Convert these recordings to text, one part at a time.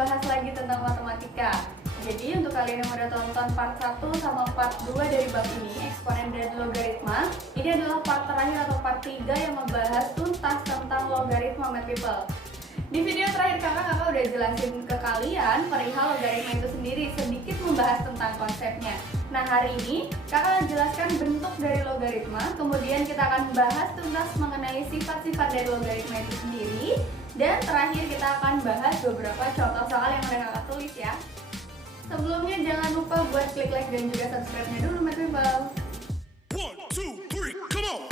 bahas lagi tentang matematika. Jadi untuk kalian yang udah tonton part 1 sama part 2 dari bab ini, eksponen dan logaritma, ini adalah part terakhir atau part 3 yang membahas tuntas tentang logaritma, math people. Di video terakhir kakak udah jelasin ke kalian perihal logaritma itu sendiri, sedikit membahas tentang konsepnya. Nah hari ini kakak akan jelaskan bentuk dari logaritma, kemudian kita akan bahas tuntas mengenai sifat-sifat dari logaritma itu sendiri, dan terakhir kita akan bahas beberapa contoh soal yang udah kakak tulis ya. Sebelumnya jangan lupa buat klik like dan juga subscribe-nya dulu, math people. 1, 2, 3, come on!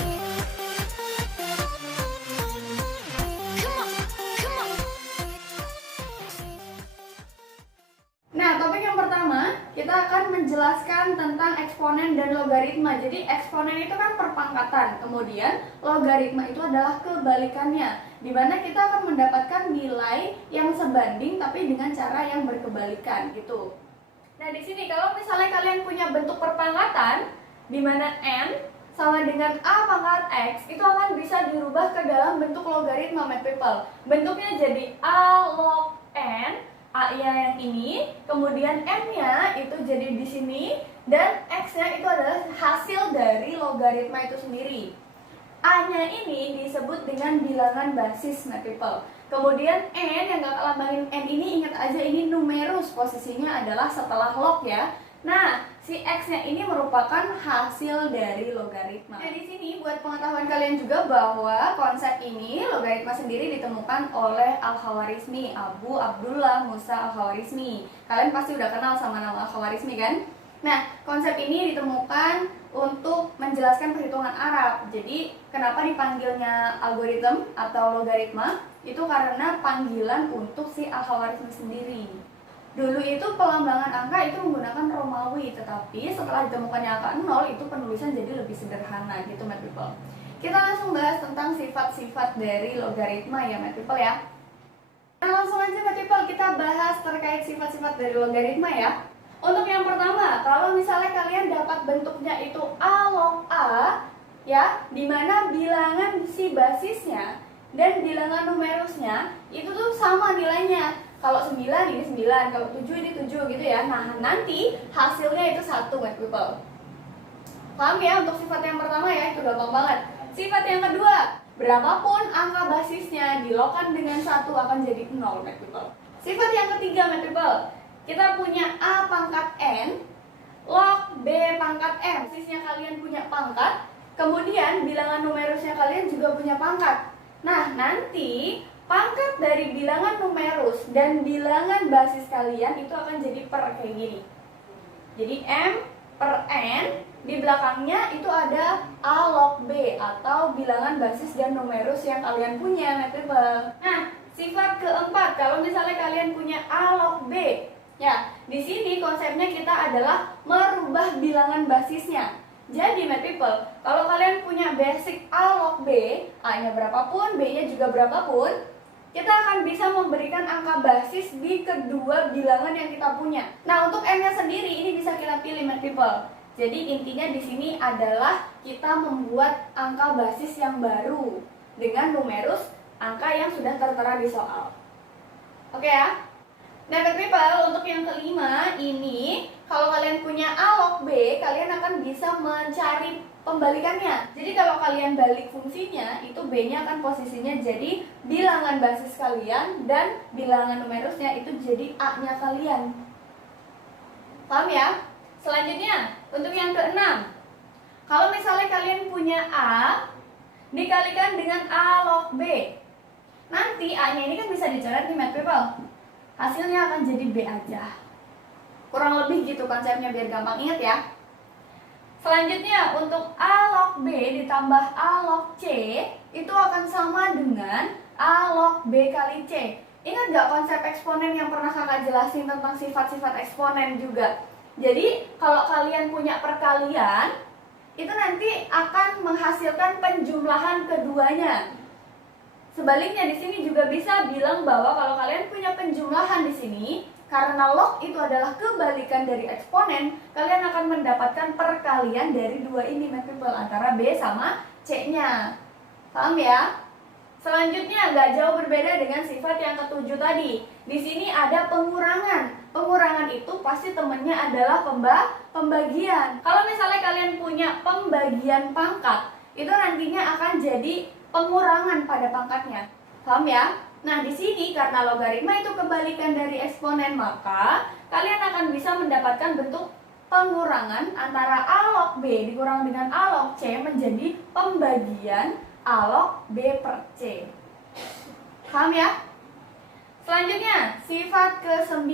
Nah, topik yang pertama, kita akan menjelaskan tentang eksponen dan logaritma. Jadi, eksponen itu kan perpangkatan, kemudian logaritma itu adalah kebalikannya, di mana kita akan mendapatkan nilai yang sebanding tapi dengan cara yang berkebalikan gitu. Nah, di sini kalau misalnya kalian punya bentuk perpangkatan, di mana n sama dengan a pangkat x, itu akan bisa dirubah ke dalam bentuk logaritma, math people. Bentuknya jadi a log n, a-nya yang ini, kemudian n-nya itu jadi di sini, dan x-nya itu adalah hasil dari logaritma itu sendiri. A-nya ini disebut dengan bilangan basis, math people. Kemudian n yang gak lambangin n ini, ingat aja ini numerus, posisinya adalah setelah log ya. Nah, si x-nya ini merupakan hasil dari logaritma. Nah, di sini buat pengetahuan kalian juga bahwa konsep ini, logaritma sendiri ditemukan oleh Al-Khawarizmi, Abu Abdullah Musa Al-Khawarizmi. Kalian pasti udah kenal sama nama Al-Khawarizmi kan? Nah, konsep ini ditemukan untuk menjelaskan perhitungan Arab. Jadi, kenapa dipanggilnya algoritma atau logaritma? Itu karena panggilan untuk si Al-Khawarizmi sendiri. Dulu itu pelambangan angka itu menggunakan Romawi, tetapi setelah ditemukannya angka 0 itu penulisan jadi lebih sederhana gitu, math people. Kita langsung bahas tentang sifat-sifat dari logaritma ya, math people ya. Nah, langsung aja math people kita bahas terkait sifat-sifat dari logaritma ya. Untuk yang pertama, kalau misalnya kalian dapat bentuknya itu a log a ya, dimana bilangan si basisnya dan bilangan numerusnya itu tuh sama nilainya. Kalau 9 ini 9, kalau 7 ini 7 gitu ya. Nah, nanti hasilnya itu 1, math people. Paham ya untuk sifat yang pertama ya, itu gampang banget. Sifat yang kedua, berapapun angka basisnya dilogkan dengan 1 akan jadi 0, math people. Sifat yang ketiga, math people, kita punya a pangkat n log b pangkat m. Basisnya kalian punya pangkat, kemudian bilangan numerusnya kalian juga punya pangkat. Nah, nanti pangkat dari bilangan numerus dan bilangan basis kalian itu akan jadi per kayak gini. Jadi m per n, di belakangnya itu ada a log b atau bilangan basis dan numerus yang kalian punya, math people. Nah, sifat keempat, kalau misalnya kalian punya a log b, ya, di sini konsepnya kita adalah merubah bilangan basisnya. Jadi, math people, kalau kalian punya basic a log b, a-nya berapapun, b-nya juga berapapun, kita akan bisa memberikan angka basis di kedua bilangan yang kita punya. Nah, untuk n-nya sendiri ini bisa kita pilih, math people. Jadi, intinya di sini adalah kita membuat angka basis yang baru dengan numerus angka yang sudah tertera di soal. Oke ya? Nah, math people, untuk yang kelima ini, kalau kalian punya a log b, kalian akan bisa mencari pembalikannya. Jadi kalau kalian balik fungsinya, itu b-nya akan posisinya jadi bilangan basis kalian dan bilangan numerusnya itu jadi a-nya kalian. Paham ya? Selanjutnya, untuk yang keenam, kalau misalnya kalian punya a dikalikan dengan a log b, nanti a-nya ini kan bisa dicoret nih, math people. Hasilnya akan jadi b aja. Kurang lebih gitu konsepnya biar gampang ingat ya. Selanjutnya, untuk a log b ditambah a log c itu akan sama dengan a log b kali c. Ingat gak konsep eksponen yang pernah kakak jelasin tentang sifat-sifat eksponen juga? Jadi, kalau kalian punya perkalian, itu nanti akan menghasilkan penjumlahan keduanya. Sebaliknya di sini juga bisa bilang bahwa kalau kalian punya penjumlahan di sini, karena log itu adalah kebalikan dari eksponen, kalian akan mendapatkan perkalian dari dua ini, math people, antara b sama c-nya. Paham ya? Selanjutnya nggak jauh berbeda dengan sifat yang ketujuh tadi. Di sini ada pengurangan. Pengurangan itu pasti temennya adalah pembagian. Kalau misalnya kalian punya pembagian pangkat, itu nantinya akan jadi pengurangan pada pangkatnya. Paham ya? Nah, di sini karena logaritma itu kebalikan dari eksponen, maka kalian akan bisa mendapatkan bentuk pengurangan antara A log B dikurang dengan A log C menjadi pembagian A log B per C. Paham ya? Selanjutnya, sifat ke-9.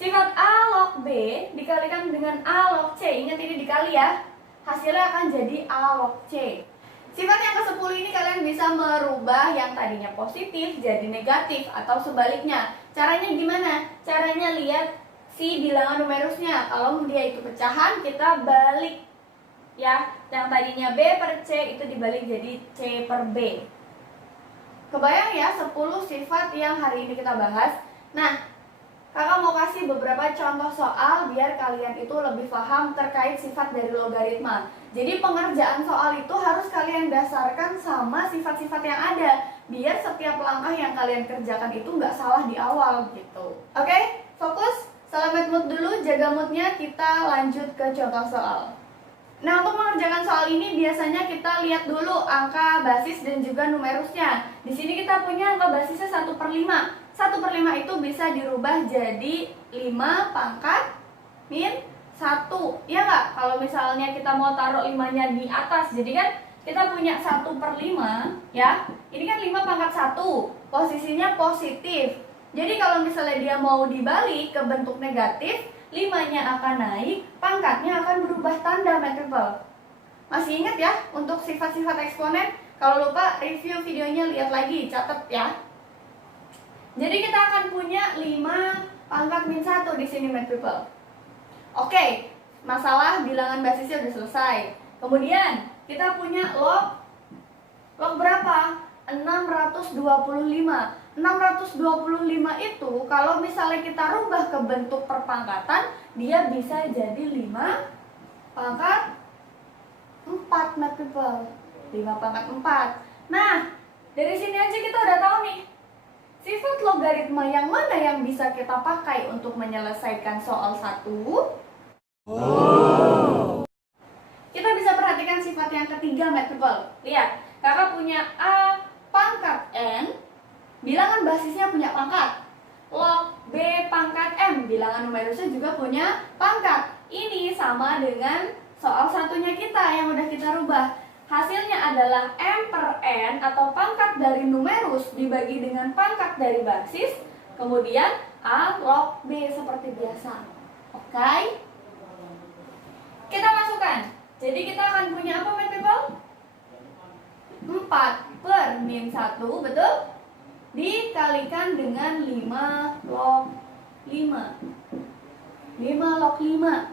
Sifat A log B dikalikan dengan A log C. Ingat ini dikali ya. Hasilnya akan jadi A log C. Sifat yang ke-10 ini kalian bisa merubah yang tadinya positif jadi negatif atau sebaliknya. Caranya gimana? Caranya lihat si bilangan numerusnya. Kalau dia itu pecahan, kita balik ya. Yang tadinya B per C itu dibalik jadi C per B. Kebayang ya 10 sifat yang hari ini kita bahas. Nah, kakak mau kasih beberapa contoh soal biar kalian itu lebih paham terkait sifat dari logaritma. Jadi pengerjaan soal itu harus kalian dasarkan sama sifat-sifat yang ada, biar setiap langkah yang kalian kerjakan itu nggak salah di awal gitu. Oke, fokus, selamat mood dulu, jaga moodnya, kita lanjut ke contoh soal. Nah, untuk mengerjakan soal ini biasanya kita lihat dulu angka basis dan juga numerusnya. Di sini kita punya angka basisnya 1/5. 1/5 itu bisa dirubah jadi 5 pangkat min 1. Ya nggak? Kalau misalnya kita mau taruh 5-nya di atas, jadi kan kita punya 1/5 ya. Ini kan 5 pangkat 1, posisinya positif. Jadi kalau misalnya dia mau dibalik ke bentuk negatif, 5-nya akan naik, pangkatnya akan berubah tanda, my people. Masih ingat ya untuk sifat-sifat eksponen? Kalau lupa, review videonya, lihat lagi, catat ya. Jadi kita akan punya 5 pangkat min 1 di sini, my people. Oke, masalah bilangan basisnya udah selesai. Kemudian kita punya log berapa? 625. 625 itu kalau misalnya kita rubah ke bentuk perpangkatan, dia bisa jadi 5 pangkat 4, my people. 5 pangkat 4. Nah, dari sini aja kita udah tahu nih sifat logaritma yang mana yang bisa kita pakai untuk menyelesaikan soal 1. Kita bisa perhatikan sifat yang ketiga, my people. Lihat, kakak punya A pangkat N, bilangan basisnya punya pangkat. Log B pangkat M, bilangan numerusnya juga punya pangkat. Ini sama dengan soal satunya kita yang udah kita rubah. Hasilnya adalah M per N atau pangkat dari numerus dibagi dengan pangkat dari basis, kemudian A log B seperti biasa. Oke? Kita masukkan. Jadi kita akan punya apa, my people? 4 per min 1, betul? Dikalikan dengan 5 log 5. 5 log 5.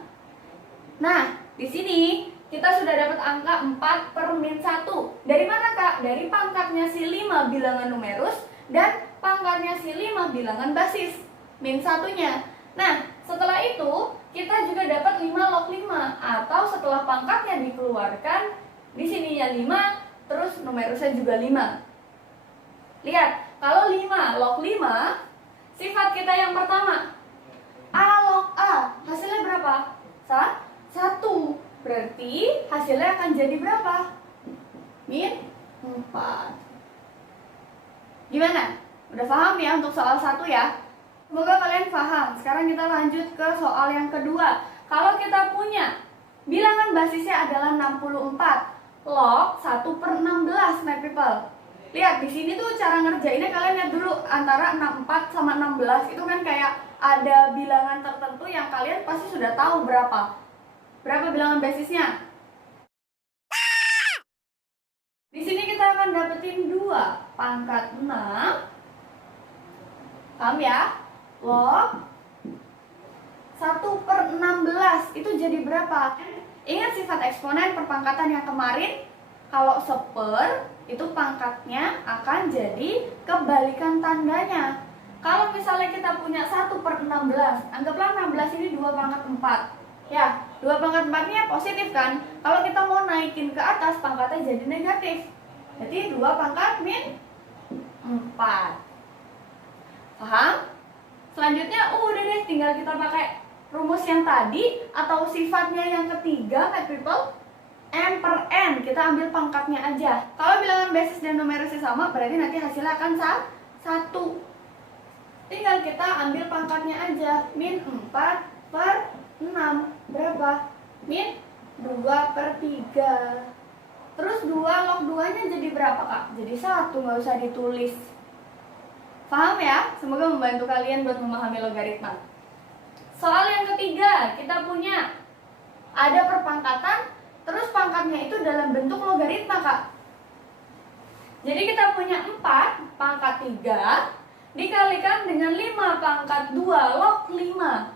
Nah, di sini kita sudah dapat angka 4 per min 1. Dari mana, Kak? Dari pangkatnya si 5 bilangan numerus dan pangkatnya si 5 bilangan basis. Min 1-nya. Nah, setelah itu kita juga dapat 5 log 5 atau setelah pangkatnya dikeluarkan, di sininya 5, terus numerusnya juga 5. Lihat, kalau 5 log 5, sifat kita yang pertama A log A, hasilnya berapa? 1. Berarti hasilnya akan jadi berapa? Min 4. Gimana? Udah paham ya untuk soal 1 ya? Semoga kalian paham. Sekarang kita lanjut ke soal yang kedua. Kalau kita punya bilangan basisnya adalah 64, log 1/16, my people. Lihat di sini tuh cara ngerjainnya, kalian lihat dulu antara 64 sama 16 itu kan kayak ada bilangan tertentu yang kalian pasti sudah tahu berapa bilangan basisnya. Di sini kita akan dapetin 2 pangkat 6. Paham ya? Log 1/16 itu jadi berapa? Ingat sifat eksponen perpangkatan yang kemarin, kalau seper itu pangkatnya akan jadi kebalikan tandanya. Kalau misalnya kita punya 1/16, anggaplah 16 ini 2 pangkat 4. Ya, 2 pangkat 4-nya positif kan? Kalau kita mau naikin ke atas, pangkatnya jadi negatif. Jadi 2 pangkat min 4. Paham? Selanjutnya udah deh, tinggal kita pakai rumus yang tadi atau sifatnya yang ketiga, math people. M per N, kita ambil pangkatnya aja. Kalau bilangan basis dan numerusnya sama, berarti nanti hasilnya akan 1. Tinggal kita ambil pangkatnya aja. Min 4 per 6, berapa? Min 2 per 3. Terus 2 log 2-nya jadi berapa, Kak? Jadi 1, nggak usah ditulis. Paham ya? Semoga membantu kalian buat memahami logaritma. Soal yang ketiga, kita punya ada perpangkatan, terus pangkatnya itu dalam bentuk logaritma, Kak. Jadi kita punya 4 pangkat 3 dikalikan dengan 5 pangkat 2 log 5.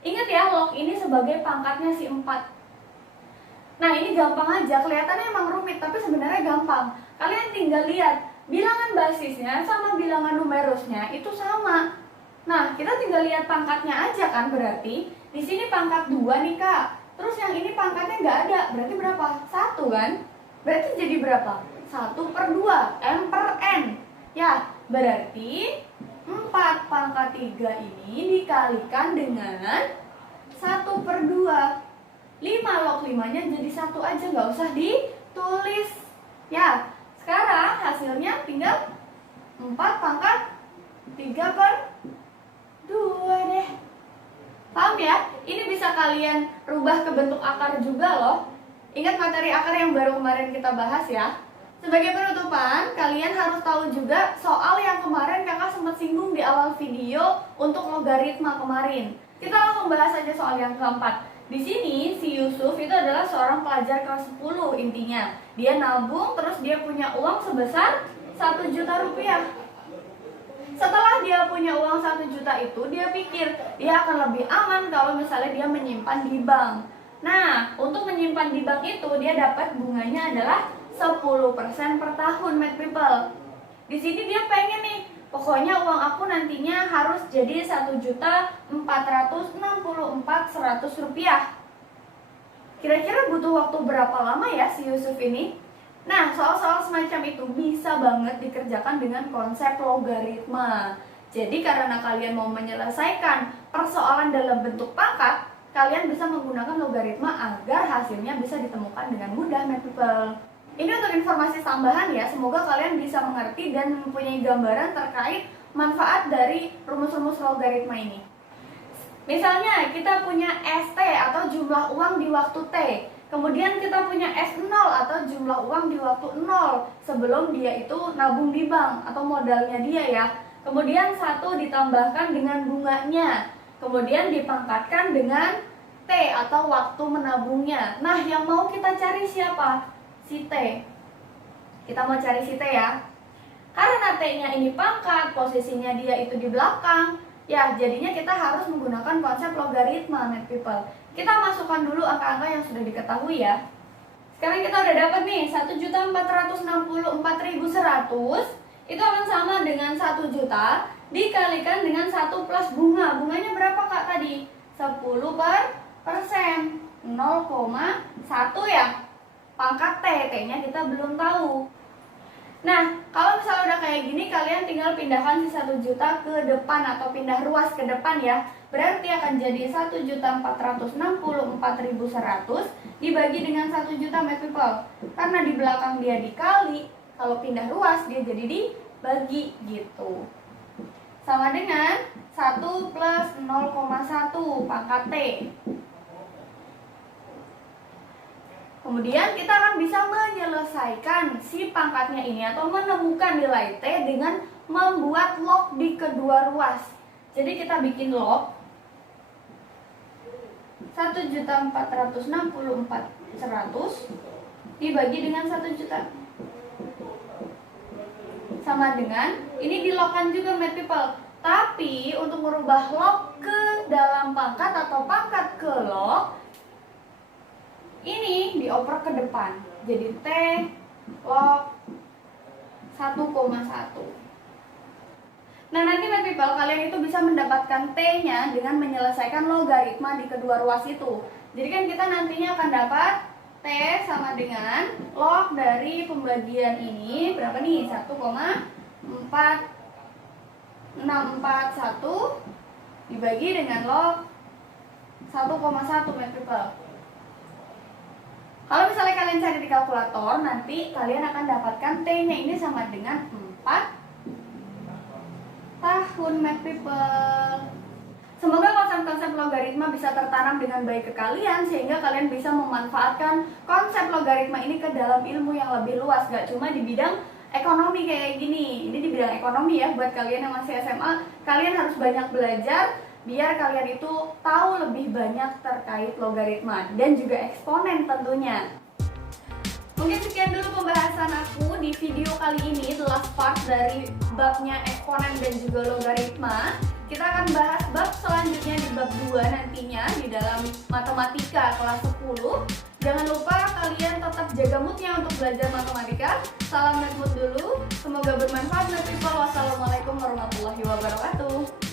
Ingat ya, log ini sebagai pangkatnya si 4. Nah, ini gampang aja, kelihatannya emang rumit, tapi sebenarnya gampang. Kalian tinggal lihat, bilangan basisnya sama bilangan numerusnya itu sama. Nah, kita tinggal lihat pangkatnya aja kan, berarti di sini pangkat 2 nih, Kak. Terus yang ini pangkatnya nggak ada, berarti berapa? 1 kan? Berarti jadi berapa? 1 per 2, M per N. Ya, berarti 4 pangkat 3 ini dikalikan dengan 1 per 2. 5 log 5-nya jadi 1 aja, nggak usah ditulis. Ya, sekarang hasilnya tinggal 4 pangkat 3 per 2 deh. Paham ya? Ini bisa kalian rubah ke bentuk akar juga loh. Ingat materi akar yang baru kemarin kita bahas ya. Sebagai penutupan, kalian harus tahu juga soal yang kemarin kakak sempat singgung di awal video untuk logaritma kemarin. Kita langsung bahas aja soal yang keempat. Di sini si Yusuf itu adalah seorang pelajar kelas 10 intinya. Dia nabung terus dia punya uang sebesar 1 juta rupiah. Setelah dia punya uang 1 juta itu, dia pikir dia akan lebih aman kalau misalnya dia menyimpan di bank. Nah, untuk menyimpan di bank itu dia dapat bunganya adalah 10% per tahun, math people. Di sini dia pengen nih, pokoknya uang aku nantinya harus jadi 1.464.100 rupiah. Kira-kira butuh waktu berapa lama ya si Yusuf ini? Nah, soal-soal semacam itu bisa banget dikerjakan dengan konsep logaritma. Jadi karena kalian mau menyelesaikan persoalan dalam bentuk pangkat, kalian bisa menggunakan logaritma agar hasilnya bisa ditemukan dengan mudah, math people. Ini untuk informasi tambahan ya, semoga kalian bisa mengerti dan mempunyai gambaran terkait manfaat dari rumus-rumus logaritma ini. Misalnya kita punya ST atau jumlah uang di waktu T. Kemudian kita punya S0 atau jumlah uang di waktu 0 sebelum dia itu nabung di bank atau modalnya dia ya. Kemudian 1 ditambahkan dengan bunganya. Kemudian dipangkatkan dengan T atau waktu menabungnya. Nah, yang mau kita cari siapa? Si T. Kita mau cari si T ya. Karena T-nya ini pangkat, posisinya dia itu di belakang. Ya, jadinya kita harus menggunakan konsep logaritma, math people. Kita masukkan dulu angka-angka yang sudah diketahui ya. Sekarang kita udah dapat nih 1.464.100 itu akan sama dengan 1 juta dikalikan dengan 1 plus bunga. Bunganya berapa, Kak, tadi? 10%, 0,1 ya. Pangkat T, T-nya kita belum tahu. Nah, kalau misalnya udah kayak gini, kalian tinggal pindahkan si 1 juta ke depan atau pindah ruas ke depan ya. Berarti akan jadi 1.464.100 dibagi dengan 1 juta, math people. Karena di belakang dia dikali, kalau pindah ruas dia jadi dibagi gitu. Sama dengan 1 plus 0,1 pangkat T. Kemudian kita akan bisa menyelesaikan si pangkatnya ini atau menemukan nilai T dengan membuat log di kedua ruas. Jadi kita bikin log 1.464.100 dibagi dengan 1 juta. Sama dengan, ini dilogkan juga, math people. Tapi untuk merubah log ke dalam pangkat atau pangkat ke log, ini dioper ke depan. Jadi T log 1,1. Nah, nanti math people, kalian itu bisa mendapatkan T-nya dengan menyelesaikan logaritma di kedua ruas itu. Jadi kan kita nantinya akan dapat T sama dengan log dari pembagian ini berapa nih? 1,4 641 dibagi dengan log 1,1 Math people. Kalau misalnya kalian cari di kalkulator, nanti kalian akan dapatkan T-nya ini sama dengan 4 tahun Math people. Semoga konsep-konsep logaritma bisa tertanam dengan baik ke kalian, sehingga kalian bisa memanfaatkan konsep logaritma ini ke dalam ilmu yang lebih luas, gak cuma di bidang ekonomi kayak gini. Ini di bidang ekonomi ya, buat kalian yang masih SMA, kalian harus banyak belajar biar kalian itu tahu lebih banyak terkait logaritma dan juga eksponen tentunya. Mungkin sekian dulu pembahasan aku di video kali ini, the last part dari babnya eksponen dan juga logaritma. Kita akan bahas bab selanjutnya di bab 2 nantinya di dalam matematika kelas 10. Jangan lupa kalian tetap jaga moodnya untuk belajar matematika. Salam math mood dulu. Semoga bermanfaat math people. Wassalamualaikum warahmatullahi wabarakatuh.